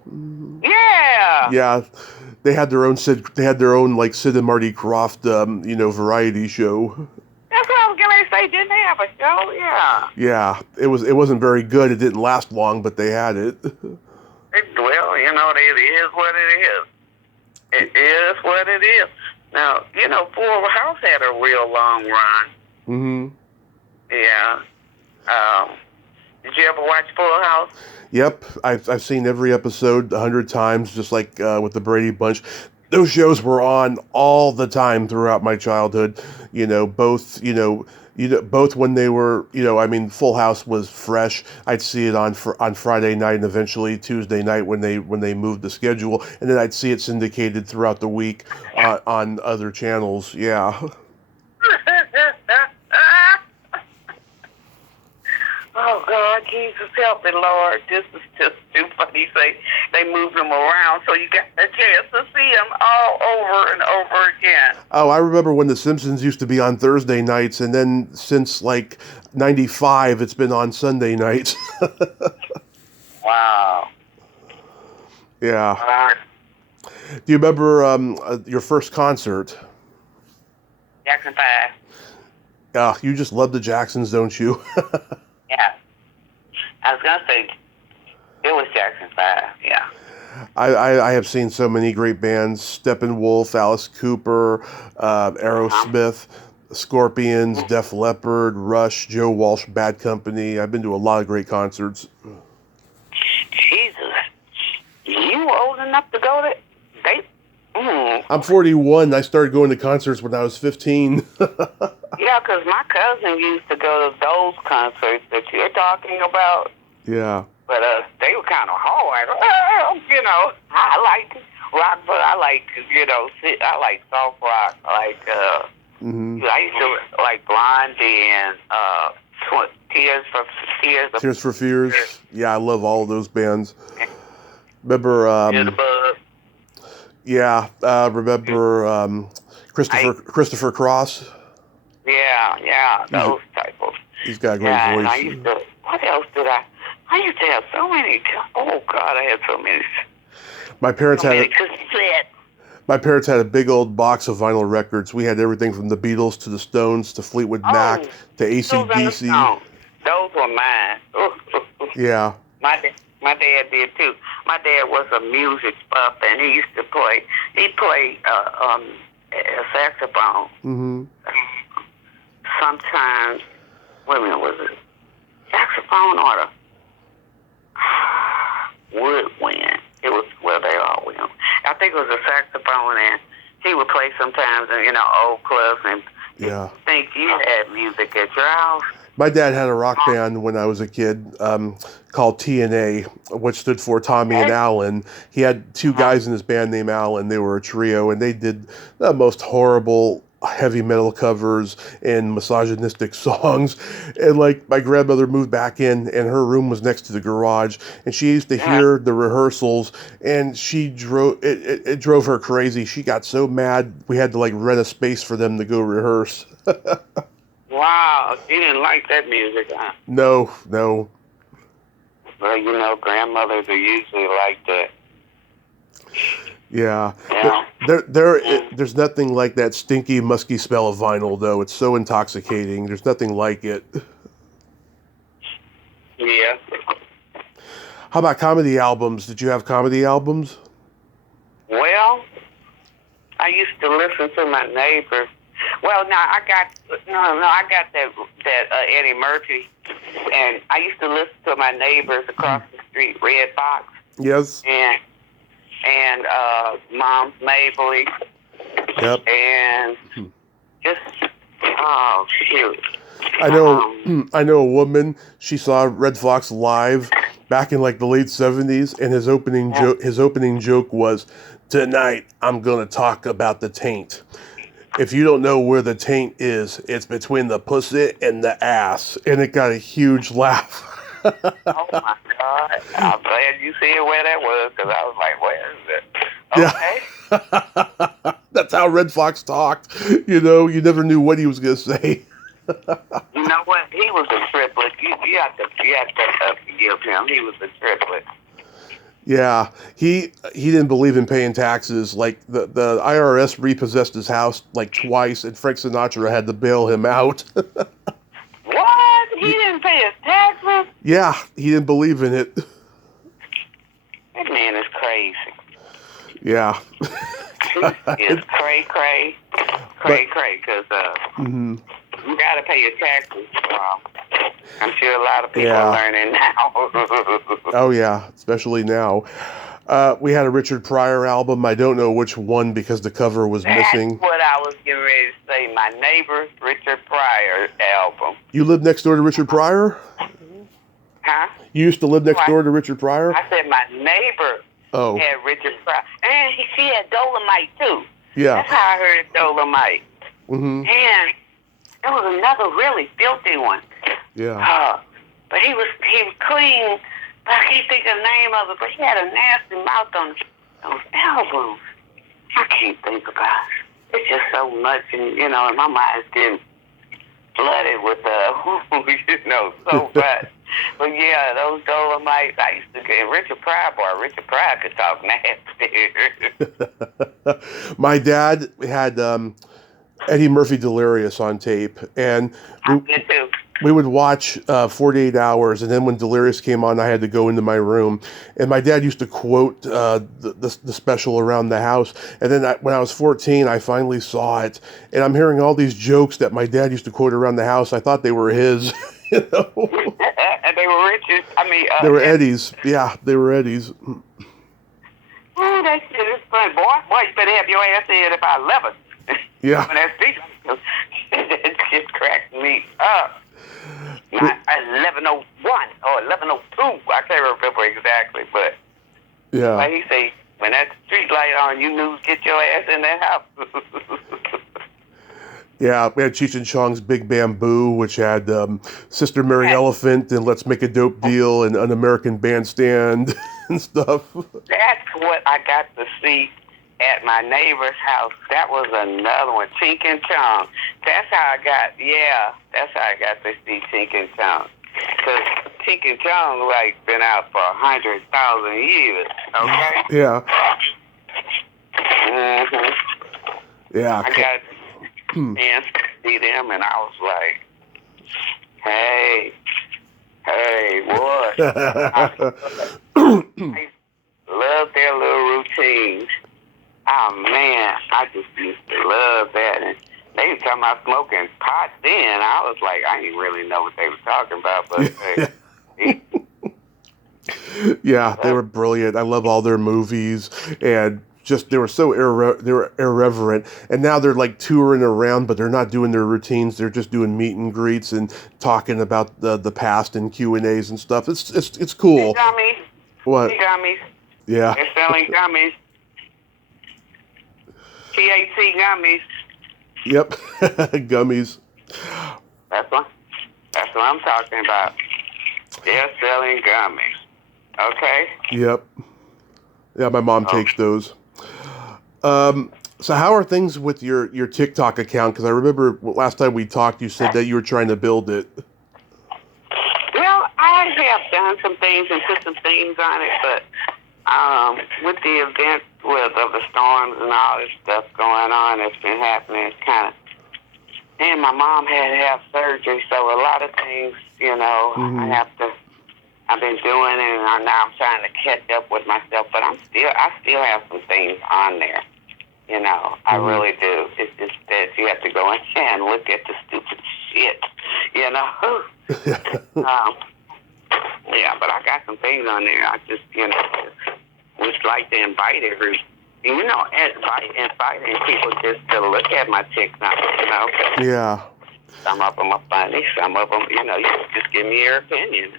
Yeah. Yeah, they had their own like Sid and Marty Krofft, variety show. That's what I was gonna say. Didn't they have a show? Yeah. Yeah, it wasn't very good. It didn't last long, but they had it. Well, it is what it is. It is what it is. Now, Full House had a real long run. Mm-hmm. Yeah. Did you ever watch Full House? Yep, I've seen every episode 100 times, just like with the Brady Bunch. Those shows were on all the time throughout my childhood. Both when they were, Full House was fresh. I'd see it on Friday night and eventually Tuesday night when they moved the schedule, and then I'd see it syndicated throughout the week on other channels. Yeah. Oh, God, Jesus, help me, Lord. This is just too funny. They moved them around, so you got a chance to see them all over and over again. Oh, I remember when The Simpsons used to be on Thursday nights, and then since, like, 95, it's been on Sunday nights. Wow. Yeah. Do you remember your first concert? Jackson 5. You just love the Jacksons, don't you? Yeah. I was going to say, it was Jackson 5, yeah. I have seen so many great bands: Steppenwolf, Alice Cooper, Aerosmith, Scorpions, Def Leppard, Rush, Joe Walsh, Bad Company. I've been to a lot of great concerts. Jesus. You old enough to go to... I'm 41. I started going to concerts when I was 15. Yeah, because my cousin used to go to those concerts that you're talking about. Yeah. But they were kind of hard. I like rock, but I like, I like soft rock. I used to like Blondie and Tears for Fears. Yeah, I love all of those bands. Remember... remember Christopher Cross? Yeah, those type of... He's got a great voice. What else did I used to have so many... Oh, God, I had so many... My parents had a big old box of vinyl records. We had everything from the Beatles to the Stones to Fleetwood Mac to AC/DC. Those were mine. Yeah. My dad did too. My dad was a music buff, and he used to play. He played a saxophone. Mm-hmm. Sometimes, wait a minute, was it saxophone or the woodwind? It was, well, they all wind. I think it was a saxophone, and he would play sometimes in old clubs. And yeah. Think you had music at your house? My dad had a rock band when I was a kid called TNA, which stood for Tommy and Alan. He had two guys in his band named Alan. They were a trio, and they did the most horrible heavy metal covers and misogynistic songs. And like my grandmother moved back in, and her room was next to the garage, and she used to hear the rehearsals, and it drove her crazy. She got so mad we had to like rent a space for them to go rehearse. Wow, you didn't like that music, huh? No. Well, grandmothers are usually like that. Yeah. There's nothing like that stinky, musky smell of vinyl, though. It's so intoxicating. There's nothing like it. Yeah. How about comedy albums? Did you have comedy albums? Well, I used to listen to my neighbors. Well, I got that Eddie Murphy, and I used to listen to my neighbors across the street, Red Fox. Yes. And Mom's Mabley. Yep. And just shoot. I know a woman. She saw Red Fox live back in like the late 70s, and his opening joke was, Tonight, I'm going to talk about the taint. If you don't know where the taint is, it's between the pussy and the ass. And it got a huge laugh. Oh, my God. I'm glad you said where that was, because I was like, where is it? Okay. Yeah. That's how Red Fox talked. You know, you never knew what he was going to say. You know what? He was a triplet. You have to forgive him. He was a triplet. Yeah, he didn't believe in paying taxes. Like the IRS repossessed his house like twice, and Frank Sinatra had to bail him out. What? He didn't pay his taxes? Yeah, he didn't believe in it. That man is crazy. Yeah. It's cray, because you got to pay your taxes. I'm sure a lot of people are learning now. Oh, yeah, especially now. We had a Richard Pryor album. I don't know which one because the cover was missing. That's what I was getting ready to say. My neighbor's Richard Pryor album. You lived next door to Richard Pryor? Huh? You used to live next door to Richard Pryor? I said my neighbor had Richard Pryor. And she had Dolomite, too. Yeah. That's how I heard Dolomite. Mm-hmm. And there was another really filthy one. Yeah. But he was clean. I can't think of the name of it, but he had a nasty mouth on those albums. I can't think about it. It's just so much, and my mind's getting flooded with so much. But yeah, those Dolomites, I used to get Richard Pryor could talk nasty. My dad had Eddie Murphy Delirious on tape, and I did too. We would watch 48 Hours, and then when Delirious came on, I had to go into my room. And my dad used to quote the special around the house. And then when I was 14, I finally saw it. And I'm hearing all these jokes that my dad used to quote around the house. I thought they were his. You know? They were Rich's. They were Eddie's. Yeah, they were Eddie's. Oh, that shit is funny. Boy, you better have your ass in about 11. Yeah. When that speaker, that shit cracked me up. 11:01 or 11:02. I can't remember exactly, but yeah. Like he say, when that street light on, you knew get your ass in that house. Yeah, we had Cheech and Chong's Big Bamboo, which had Sister Mary Elephant and Let's Make a Dope Deal and An American Bandstand and stuff. That's what I got to see at my neighbor's house. That was another one, Tink and Chong. That's how I got to see Tink and Chong. Because Tink and Chong, been out for 100,000 years, okay? Yeah. Mm-hmm. Yeah. I got a chance to see them, and I was like, hey, what? I love their little routines. Oh, man, I just used to love that. And they were talking about smoking pot then. I was like, I didn't really know what they were talking about. But yeah, they were brilliant. I love all their movies. And just, they were so they were irreverent. And now they're touring around, but they're not doing their routines. They're just doing meet and greets and talking about the past and Q&As and stuff. It's cool. Gummies. What? Gummies. Yeah. They're selling gummies. THC gummies. Yep. Gummies. That's what I'm talking about. They're selling gummies. Okay? Yep. Yeah, my mom takes those. So how are things with your TikTok account? Because I remember last time we talked, you said that you were trying to build it. Well, I have done some things and put some things on it, but with the event of the storms and all this stuff going on that's been happening, it's kind of... And my mom had to have surgery, so a lot of things, I've been doing, and now I'm trying to catch up with myself, but I still have some things on there. I really do. It's just that you have to go in and look at the stupid shit, Yeah, but I got some things on there. I just, would like to invite inviting people just to look at my TikTok, Yeah. Some of them are funny. Some of them, you just give me your opinion.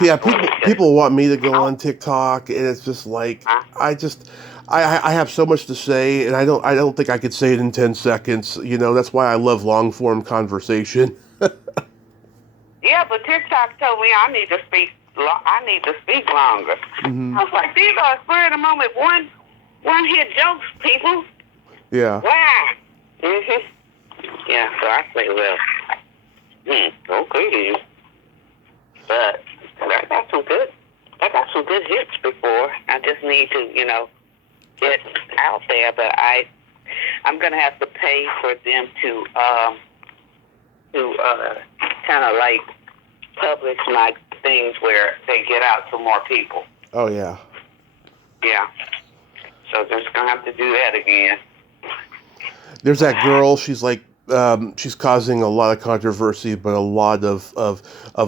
Yeah, people want me to go on TikTok, and it's just I have so much to say, and I don't think I could say it in 10 seconds. You know, that's why I love long form conversation. Yeah, but TikTok told me I need to speak. I need to speak longer. Mm-hmm. I was like, these are spur of the moment one hit jokes, people. Yeah. Wow. Mhm. Yeah. So I say, well, okay then. But I got some good hits before. I just need to, get out there. But I'm gonna have to pay for them to kind of like publish my things where they get out to more people. Oh yeah. Yeah. So just gonna have to do that again. There's that girl. She's like, she's causing a lot of controversy, but a lot of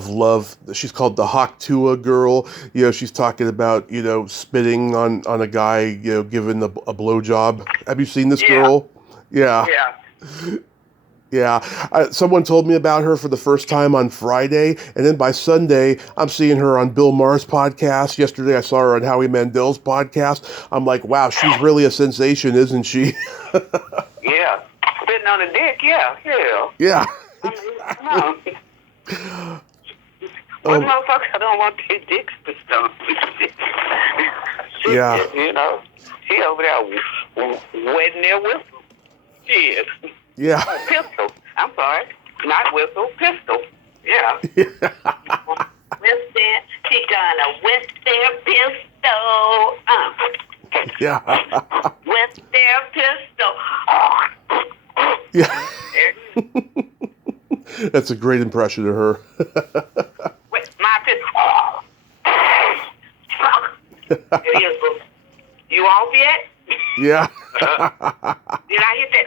love. She's called the Hawktua girl. You know, she's talking about, spitting on a guy, giving a blowjob. Have you seen this girl? Yeah. Yeah. Yeah. Someone told me about her for the first time on Friday, and then by Sunday, I'm seeing her on Bill Maher's podcast. Yesterday, I saw her on Howie Mandel's podcast. I'm like, wow, she's really a sensation, isn't she? Yeah. Spitting on a dick, yeah. Yeah. What motherfucker don't want their dicks spit on? Yeah. She over there wetting their whistle. Shit. Yeah. Pistol. I'm sorry. Not whistle, pistol. Yeah. She gonna whip their pistol. Yeah. Whip their pistol. Yeah. That's a great impression of her. Whip my pistol. You off yet? Yeah. Did I hit that?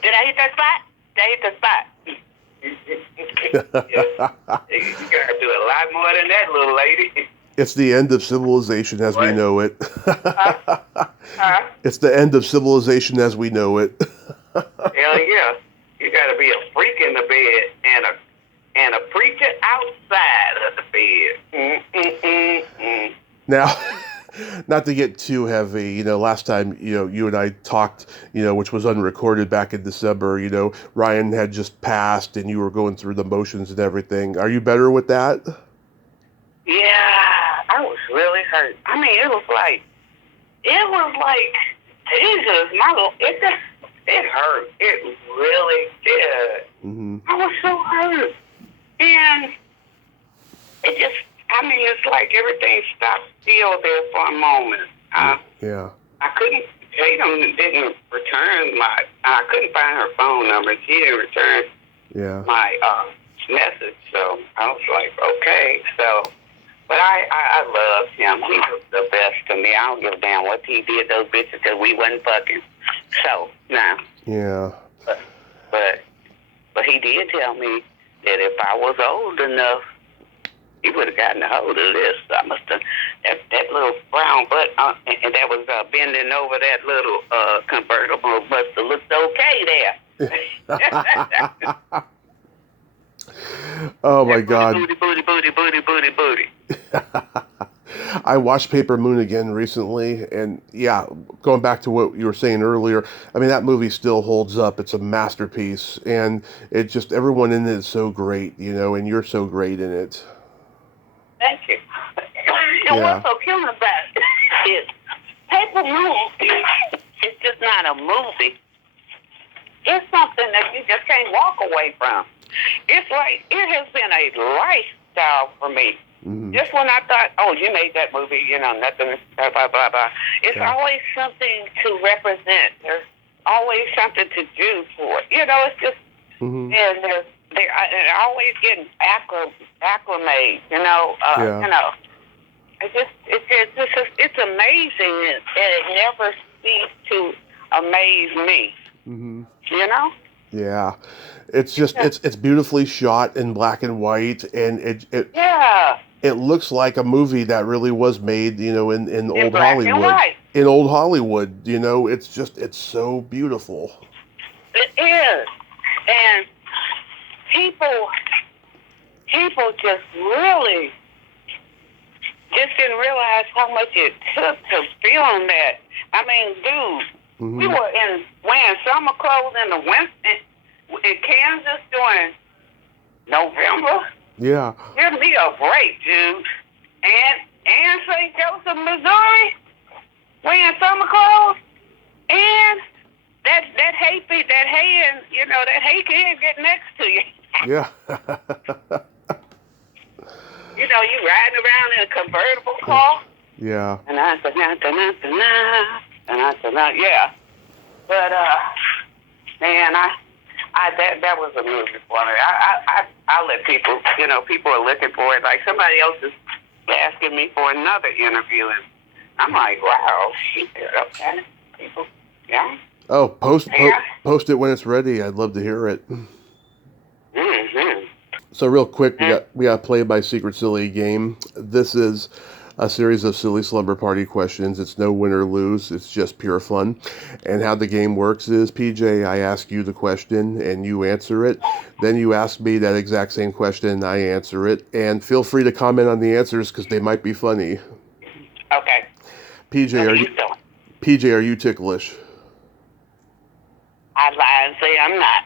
Did I hit that spot? Did I hit the spot? You gotta do a lot more than that, little lady. It's the end of civilization as we know it. Huh? It's the end of civilization as we know it. Hell yeah. You gotta be a freak in the bed and a preacher outside of the bed. Now, not to get too heavy, last time, you and I talked, which was unrecorded back in December, Ryan had just passed and you were going through the motions and everything. Are you better with that? Yeah, I was really hurt. I mean, it was like, Jesus, it hurt. It really did. Mm-hmm. I was so hurt. And it just, it's like everything stopped still there for a moment. Yeah. I couldn't, Tatum didn't return I couldn't find her phone number. She didn't return my message. So I was like, okay. So, but I loved him. He was the best to me. I don't give a damn what he did, those bitches, because we wasn't fucking. So, nah. Yeah. But he did tell me that if I was old enough, he would have gotten a hold of this. I must have, that little brown butt, and that was bending over that little convertible must have looked okay there. Oh my God. Booty. I watched Paper Moon again recently, and yeah, going back to what you were saying earlier, that movie still holds up. It's a masterpiece, and it just, everyone in it is so great, and you're so great in it. Thank you. And what's so killing about it is Paper Moon is just not a movie. It's something that you just can't walk away from. It's like, it has been a lifestyle for me. Mm-hmm. Just when I thought, oh, you made that movie, nothing, blah, blah, blah, blah. It's always something to represent. There's always something to do for it. It's just, and they're always getting acclimated, it's amazing, and it never ceases to amaze me. Mm-hmm. Yeah. It's just, it's beautifully shot in black and white, and it looks like a movie that really was made, in old Hollywood. In old Hollywood, it's just, it's so beautiful. It is. And people just really just didn't realize how much it took to film that. I mean, dude, we were wearing summer clothes in the winter in Kansas during November. Yeah. Give me a break, dude. And St. Joseph, Missouri, wearing summer clothes, and that hay and that hay can get next to you. Yeah. You riding around in a convertible car. Yeah. Yeah. But man, that was a movie for me. I let people, people are looking for it. Like somebody else is asking me for another interview, and I'm like, wow, shit, okay, people, yeah. Oh, post it when it's ready. I'd love to hear it. Mm-hmm. So real quick, we got Play by Secret Silly game. This is a series of silly slumber party questions. It's no win or lose. It's just pure fun. And how the game works is, PJ, I ask you the question and you answer it. Then you ask me that exact same question and I answer it. And feel free to comment on the answers because they might be funny. Okay. PJ, are you ticklish? I lie and say I'm not.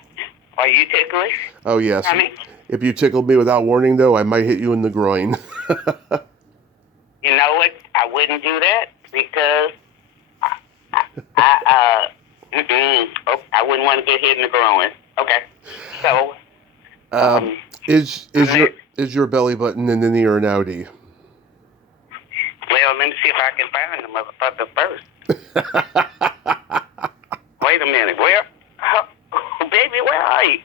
Are you ticklish? Oh, yes. Honey? If you tickled me without warning, though, I might hit you in the groin. You know what? I wouldn't do that because I wouldn't want to get hit in the groin. Okay. So, is your belly button an innie or an outie? Well, let me see if I can find the motherfucker first. Wait a minute. Baby, where are you?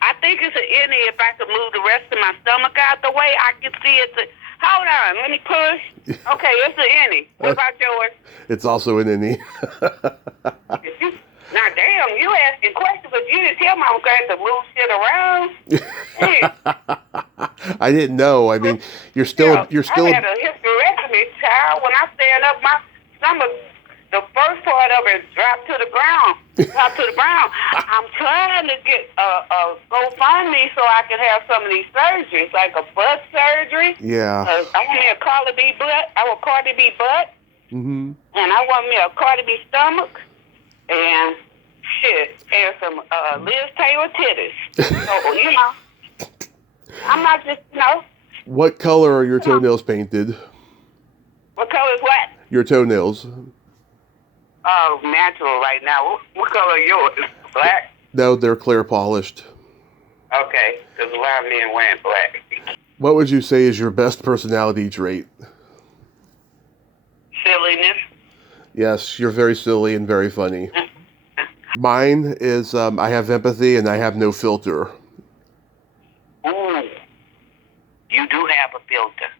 I think it's an innie. If I could move the rest of my stomach out the way, I can see it's a... Hold on, let me push. Okay, it's an innie. What about yours? It's also an innie. Now, damn, you asking questions, but you didn't tell me I'm going to move shit around. I didn't know. I mean, you're still. I had a hysterectomy, child. When I stand up, my stomach, the first part of it dropped to the ground. I'm trying to get GoFundMe so I can have some of these surgeries, like a butt surgery. Yeah. I want me a Cardi B butt. I want Cardi B butt. Mm-hmm. And I want me a Cardi B stomach. And shit. And some Liz Taylor titties. So, I'm not just, What color are your toenails painted? What color is what? Your toenails. Oh, natural right now. What color are yours? Black? No, they're clear polished. Okay, because a lot of men wearing black. What would you say is your best personality trait? Silliness. Yes, you're very silly and very funny. Mine is I have empathy and I have no filter. Ooh, you do have a filter.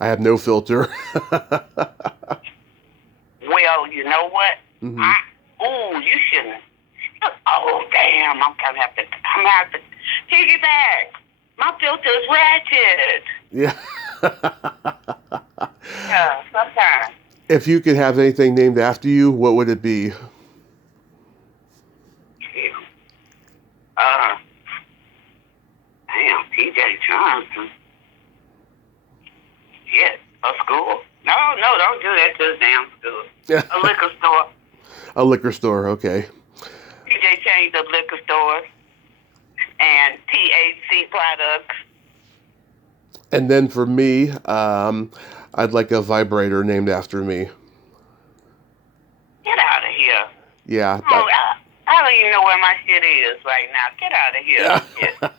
I have no filter. Well, you know what? Mm-hmm. You shouldn't. Oh, damn, I'm gonna have to take it back. My filter's ratchet. Yeah. Yeah, sometimes. If you could have anything named after you, what would it be? Damn, P.J. Johnson. Shit, a school? No, don't do that to the damn school. A liquor store. A liquor store, okay. P.J. changed up liquor stores and THC products. And then for me, I'd like a vibrator named after me. Get out of here. Yeah. I don't even know where my shit is right now. Get out of here.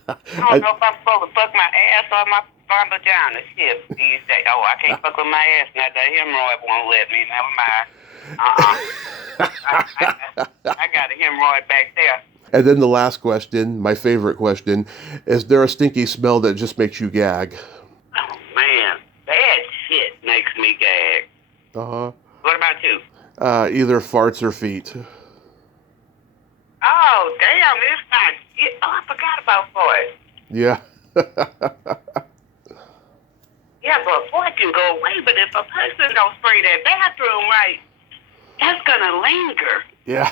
I don't know if I'm supposed to fuck my ass or my vagina. Shit, these days. Oh, I can't fuck with my ass. Now the hemorrhoid won't let me. Never mind. I got a hemorrhoid back there. And then the last question, my favorite question, is there a stinky smell that just makes you gag? Oh, man. Bad shit makes me gag. Uh-huh. What about you? Either farts or feet. Oh, damn, it's not shit. Oh, I forgot about farts. Yeah. Yeah, but fart can go away, but if a person don't spray that bathroom right, that's gonna linger. Yeah.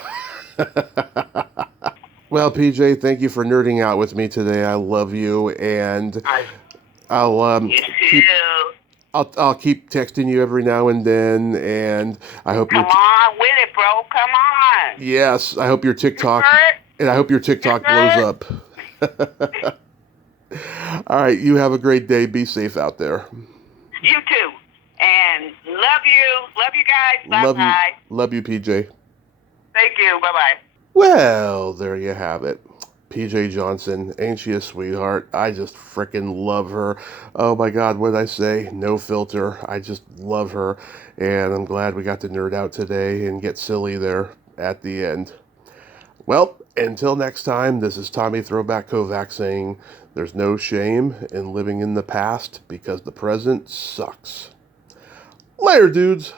Well, PJ, thank you for nerding out with me today. I love you, and I'll I'll keep texting you every now and then, and I hope Come on with it, bro. Come on. yes, I hope your TikTok blows up. All right, you have a great day. Be safe out there. You too. And love you. Love you guys. Bye-bye. Love you, PJ. Thank you. Bye-bye. Well, there you have it. PJ Johnson, ain't she a sweetheart? I just frickin' love her. Oh my God, what did I say? No filter. I just love her. And I'm glad we got to nerd out today and get silly there at the end. Well, until next time, this is Tommy Throwback Kovac saying there's no shame in living in the past because the present sucks. Later, dudes.